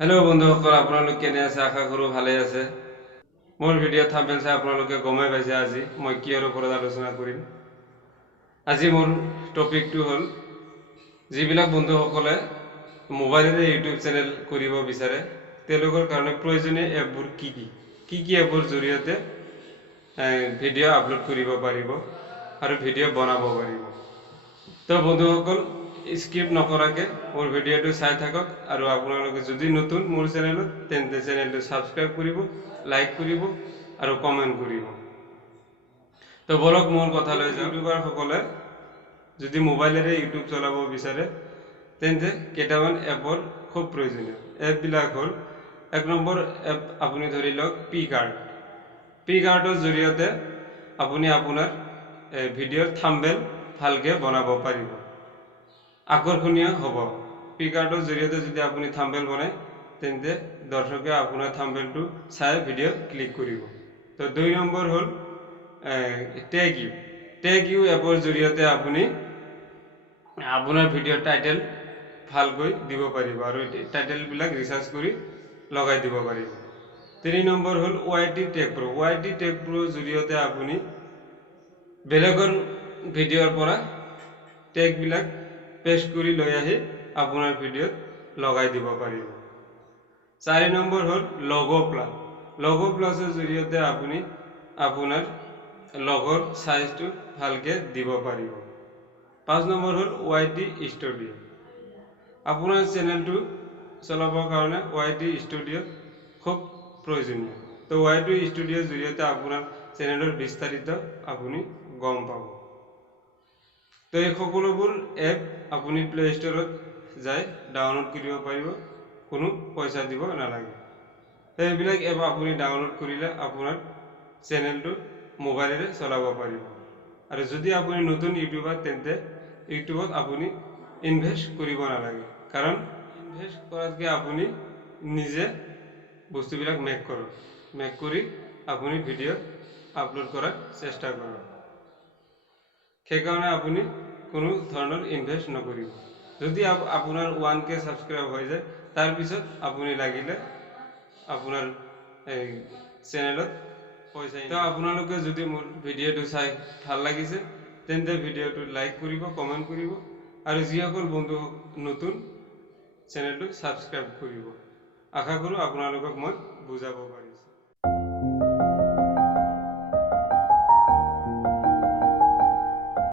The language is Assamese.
हेलो बंधुসকল আপোনালোক কেনে আছে আশা কৰো ভালে আছে মোৰ ভিডিও থাম্বনেল চাই আপোনালোকে গমে পাইছে আজি মই কিহৰ ওপৰত আলোচনা কৰিম আজি মোৰ টপিকটো হল যিবিলাক বন্ধুসকলে মোবাইলৰে ইউটিউব চেনেল কৰিব বিচাৰে তেওঁলোকৰ কাৰণে প্ৰয়োজনীয় এপবোৰ কি এপৰ জৰিয়তে ভিডিও আপলোড কৰিব পাৰিব আৰু ভিডিও বনাব পাৰিব তো বন্ধুসকল স্কিপ নকৰাকে মোৰ ভিডিওটো চাই থাকক আৰু আপোনালোকে যদি নতুন মোৰ চেনেলত তেন্তে চেনেলটো সাবস্ক্ৰাইব কৰিব লাইক কৰিব আৰু কমেন্ট কৰিব তো বলক মোৰ কথা লৈ যাওঁ ইউটিউবাৰ সকলে যদি মোবাইলেৰে ইউটিউব চলাব বিচাৰে তেন্তে কেইটামান এপৰ খুব প্ৰয়োজনীয় এপ বিলাক হল এক নম্বৰ এপ আপুনি ধৰি লওক পিকাৰ্টৰ জৰিয়তে আপুনি আপোনাৰ ভিডিওৰ থাম্বনেল ভালকে বনাব পাৰিব আকৰ্ষণীয় হ'ব পিকাৰ্টৰ জৰিয়তে যদি আপুনি থাম্বনেল বনায় তেন্তে দৰ্শকে আপোনাৰ থাম্বনেলটো চাই ভিডিও ক্লিক কৰিব তো দুই নম্বৰ হল টেগ ইউ এপৰ জৰিয়তে আপুনি আপোনাৰ ভিডিও টাইটেল ভালকৈ দিব পাৰিব আৰু টাইটেল বিলাক ৰিসাৰ্চ কৰি লগাই দিব পাৰিব তিনি নম্বৰ হল ওয়াইটি টেগ প্ৰ জৰিয়তে আপুনি বেলেগৰ ভিডিওৰ পৰা টেগ বিলাক পেস্ট কৰি লৈ আহি আপোনাৰ ভিডিওত লগাই দিব পাৰিব চাৰি নম্বৰ হল লগো প্লাছৰ জৰিয়তে আপুনি আপোনাৰ লগৰ সাইজটো ভালকে দিব পাৰিব পাঁচ নম্বৰ হল ওয়াইটি ষ্টুডিও আপোনাৰ চেনেলটো চলাবৰ কাৰণে ওয়াইটি ষ্টুডিও খুব প্ৰয়োজনীয় তো ওয়াইটি ষ্টুডিওৰ জৰিয়তে আপোনাৰ চেনেলৰ বিস্তাৰিত আপুনি গম পাব তো এই সকলোবোৰ এপ আপুনি প্লে ষ্টৰত যাই ডাউনলোড কৰিব পাৰিব কোনো পইচা দিব নালাগে এইবিলাক এপ আপুনি ডাউনলোড কৰিলে আপোনাৰ চেনেলটো মোবাইলেৰে চলাব পাৰিব আৰু যদি আপুনি নতুন ইউটিউবাৰ তেন্তে ইউটিউবত আপুনি ইনভেস্ট কৰিব নালাগে কাৰণ ইনভেস্ট কৰাতকৈ আপুনি নিজে বস্তুবিলাক মেক কৰি আপুনি ভিডিও আপলোড কৰাৰ চেষ্টা কৰক সেইকাৰণে আপুনি কোনো ধৰণৰ ইনভেস্ট নকৰিব যদি আপোনাৰ 1K সাবস্ক্ৰাইব হৈ যায় তাৰ পিছত আপুনি লাগিলে আপোনাৰ এই চেনেলত পইচা তো আপোনালোকে যদি মোৰ ভিডিওটো চাই ভাল লাগিছে তেন্তে ভিডিওটো লাইক কৰিব কমেন্ট কৰিব আৰু যিসকল বন্ধু নতুন চেনেলটো সাবস্ক্ৰাইব কৰিব আশা কৰো আপোনালোকক মই বুজাব পাৰিম